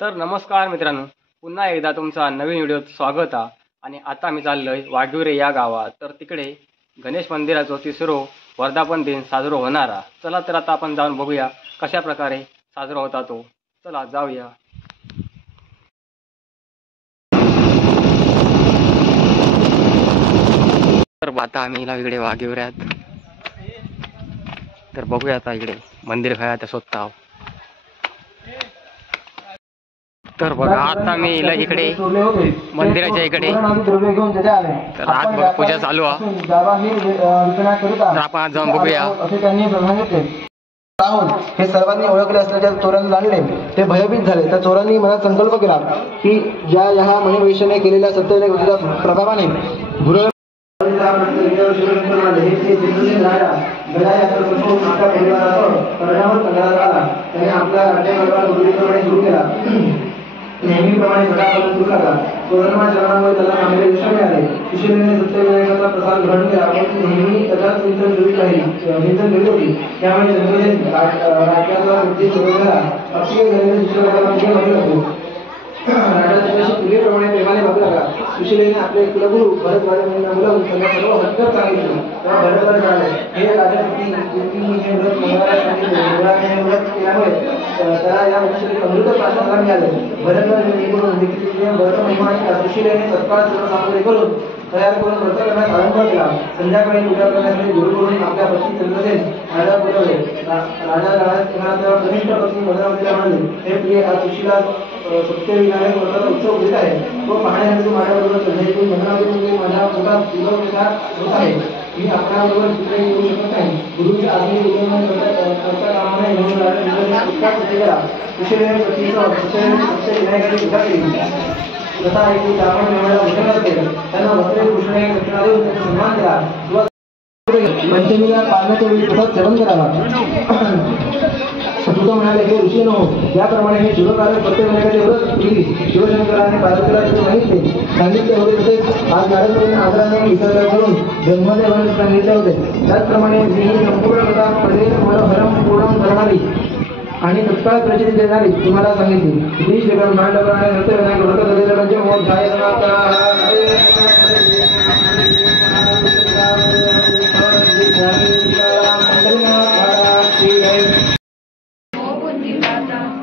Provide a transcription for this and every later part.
तर नमस्कार मित्रांनो, पुन्हा एकदा तुमचा नवीन व्हिडिओत स्वागत आहे. आणि आता मी चाललोय वाघिवरे या गावात. तर तिकडे गणेश मंदिराचं तिसरं वर्धापन दिन साजरा होणार आहे. चला तर आता आपण जाऊन बघूया कशा प्रकारे साजरा होता तो. चला जाऊया. तर आता आम्ही इकडे वाघिवऱ्यात. तर बघूया आता इकडे मंदिर काय आता स्वतः. तर बघा आता मी इकडे मंदिराच्या इकडे. तर आज बघा पूजा चालू आहे. तर आपण आज जाऊन बघूया. हे सर्वांनी ओळखले असल्याच्या चोरांनी जाणले ते भयभीत झाले. त्या चोरांनी मनात संकल्प केला की ह्या मणिवैश्याने केलेल्या सत्यच्या प्रभावाने नेहमीप्रमाणे घडामोडी सुरू लागला. चोरांना चरणामुळे त्याला चांगले यश मिळाले. सुशीलेने सत्यविनायकाचा प्रसाद ग्रहण केला, पण नेहमी त्याच्यात चिंतन करीत होती. त्यामुळे जन्मदिन राज्याचा बुद्धी सोडवला. अक्षय घराने सुशीलेला पूर्वीप्रमाणे प्रेमाने बघू लागला. सुशीलेने आपले कुलगुरू भरतवाड्यांना बोलावून त्यांना सर्व हक्क सांगितले. तेव्हा भरतवाड म्हणाले, हे राजपती त्याला या वंशातील अमृत प्राशनाला मिळाले. सुशीलेने तत्काळ सर्व सामग्री करून तयार करून व्रत करण्यास आरंभ केला. संध्याकाळी पूजा करण्यासाठी गुरुकडून आपल्या पती चंद्रसेन राजा बोलवले. राजा कनिष्ठ पत्नी भद्रावतीला म्हणाले, हे प्रिय, आज सुशीला सत्यविनायक व्रताचा उत्सव घेत आहे. तो पाहण्यासाठी माझ्याबरोबर चढण्यातून भद्रावती माझ्या पोटात होत आहे. मी आपल्याबरोबर तिथे येऊ शकत नाही. गुरुची आज्ञा उल्लंघन करता कामा नये म्हणून राजा सुशीलेने सत्यविनायकाची पूजा केली. तथा एक ब्राह्मण मेळाव्याला भोजनाला केलं. त्यांना वस्त्रे कृष्णाने दक्षिणा देऊन त्यांचा सन्मान केला. पंचमीला पाळण्याच्या वेळी प्रसाद सेवन करावा. तुका म्हणाले, हे ऋषी नो, याप्रमाणे हे शिवकार्य सत्यविनायकाचे व्रत केली. शिवशंकराने पार्वतीला तिथे सांगितले होते. तसेच आज नारदमुनीने आदराने विसर्जन करून ब्रह्मदेवाने सांगितले होते. त्याचप्रमाणे मी संपूर्ण कथा पडेल हरम पूर्ण करणारी आणि तत्काळ प्रचिती देणारी तुम्हाला सांगितली. श्री श्रीब्रह्मांड सत्यविनायक व्रत पंचमोध्याय.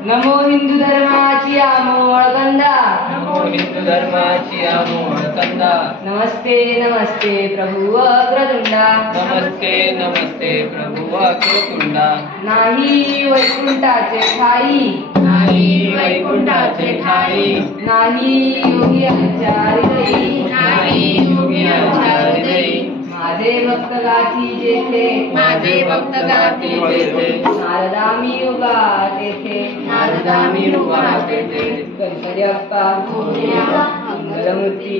नमो हिंदू धर्माची अमोल कंदा. नमो हिंदू धर्माची अमोल कंदा. नमस्ते नमस्ते प्रभू वक्रतुंडा. नमस्ते नमस्ते प्रभू वक्रतुंडा. नाही वैकुंठाचे ठाई. नाही वैकुंठाचे ठाई. नाही योगी हृदयी. नाही योगी हृदयी. माझे भक्त गाठी जेथे. माझे भक्त गाठी जेथे. नारदामी युगा तेथे. नारदामी युगा तेथे. गणपती अप्पा मंगलमूर्ती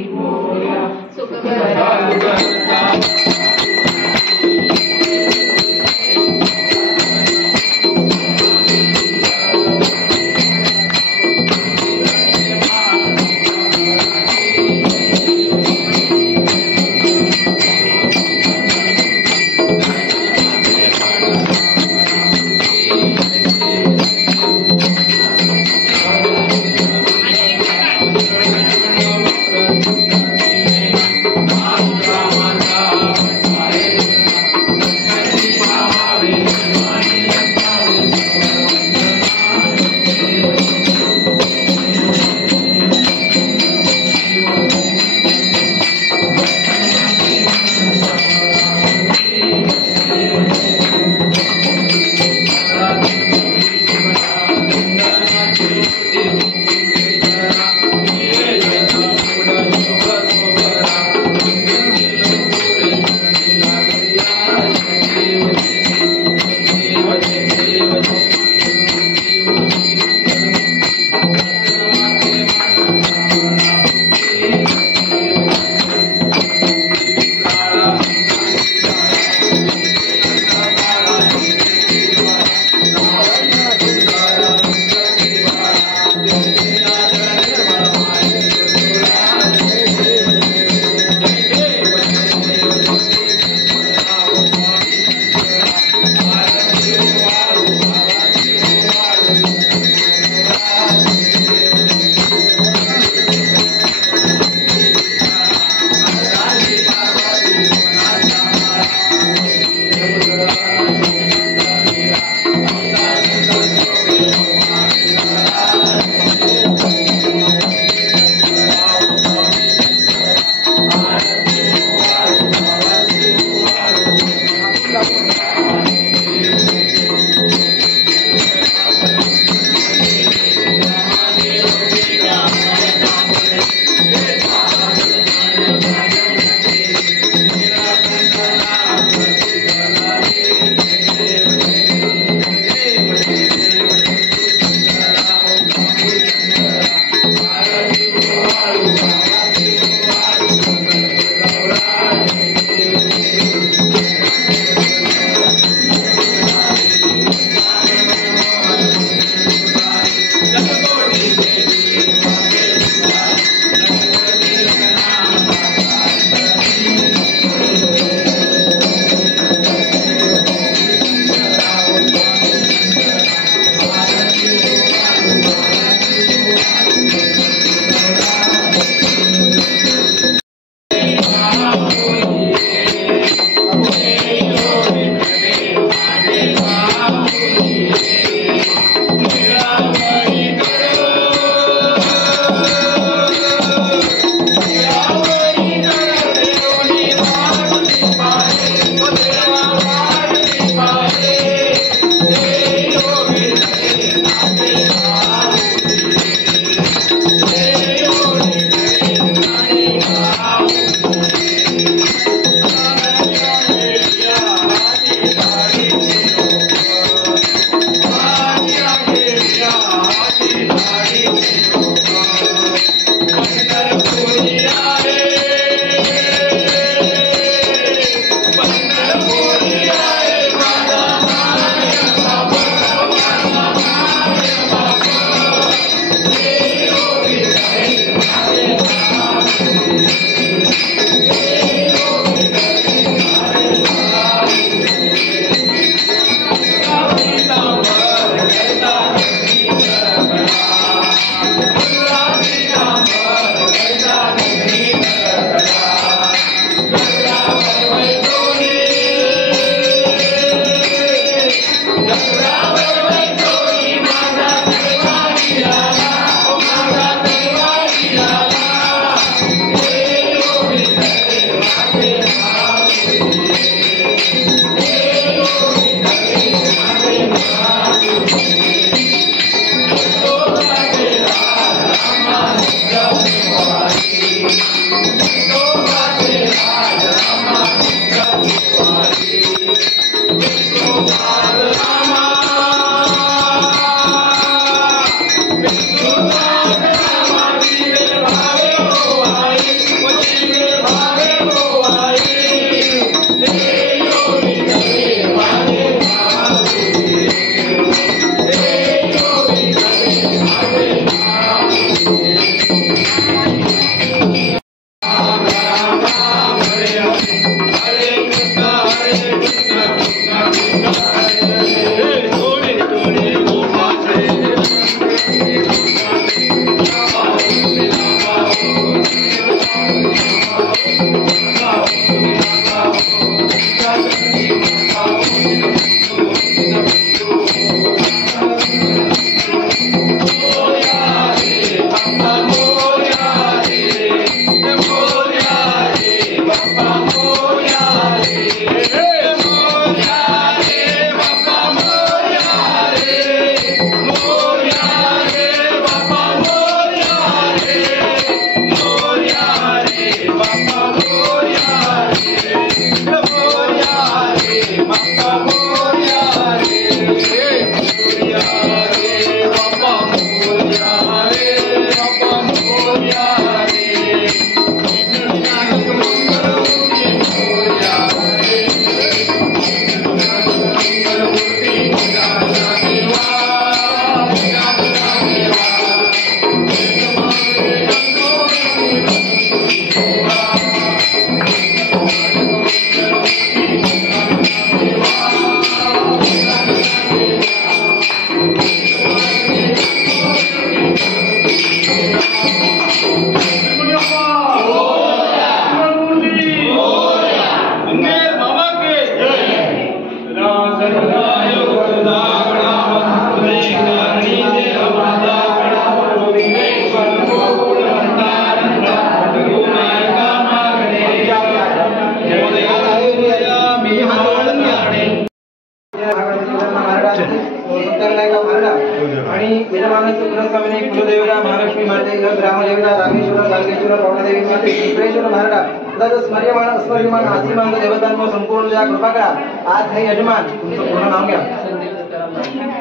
कुलस्थ कुलस्वामिनी कुलदेवता महालक्ष्मी माते ग्रामदेवता रामेश्वर गांगेश्वर पवनदेवी माते श्रीश्वर महाराडा तथा स्मर्यमान अस्मर्यमान आसीमांग देवतांवर संपूर्ण ज्या कृपा करा. आज हे यजमान तुमचं पूर्ण नाव घ्या.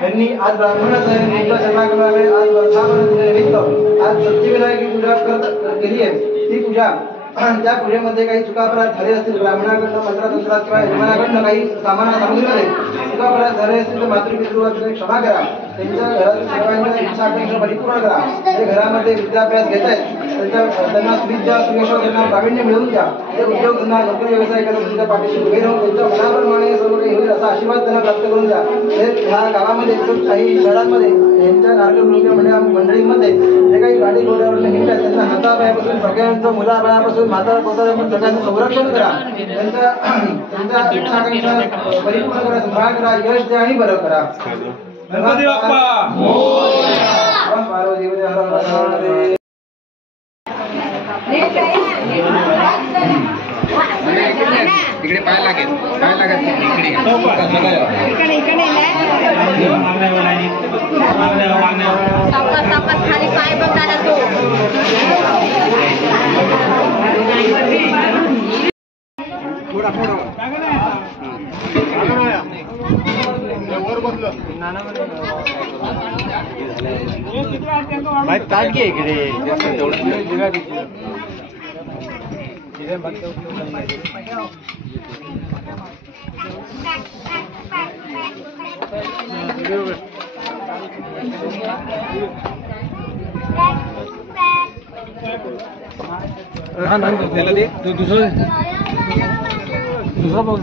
त्यांनी आज ब्राह्मणाचं निमित्त जन्मा करणारे आज वर्षामध्ये निमित्त आज सत्यविनायकी पूजा केली आहे. ती पूजा त्या पूजेमध्ये काही चुकापराध झाले असतील ब्राह्मणाकडनं मंत्रतंत्रात किंवा यजमानाकडनं काही सामग्रीमध्ये चुकापराध झाले असतील तर मातृपितृवर्गाने क्षमा करा. त्यांच्या घरातील सर्वांच्या इच्छा आकांक्षा परिपूर्ण करा. जे घरामध्ये विद्याभ्यास घेत आहेत त्यांना सुविद्या सुयश त्यांना प्रावीण्य मिळवून द्या. ते उद्योग धंदा नोकरी व्यवसाय करत तुमच्या पाठीशी उभे राहून त्यांच्या मनाप्रमाणे सर्व काही होईल असा आशीर्वाद त्यांना प्राप्त करून द्या. ह्या गावामध्ये काही शहरांमध्ये यांच्या कार्यक्रम मंडळींमध्ये जे काही गाडी घोड्यावर हिंडतात त्यांना हातापायापासून सगळ्यांचं मुलाबाळापासून माता कोताऱ्यापासून सगळ्यांचं संरक्षण करा. त्यांच्या इच्छा आकांक्षा परिपूर्ण करा, संभाळ करा, यश द्या आणि बरं करा. गणपती बाप्पा मोरया. पार्वती देवी हर हर महादेव. तिकडे पाय लागेल खाली पाय बघताना तो इकडे त्याला दे दुसरा बघ.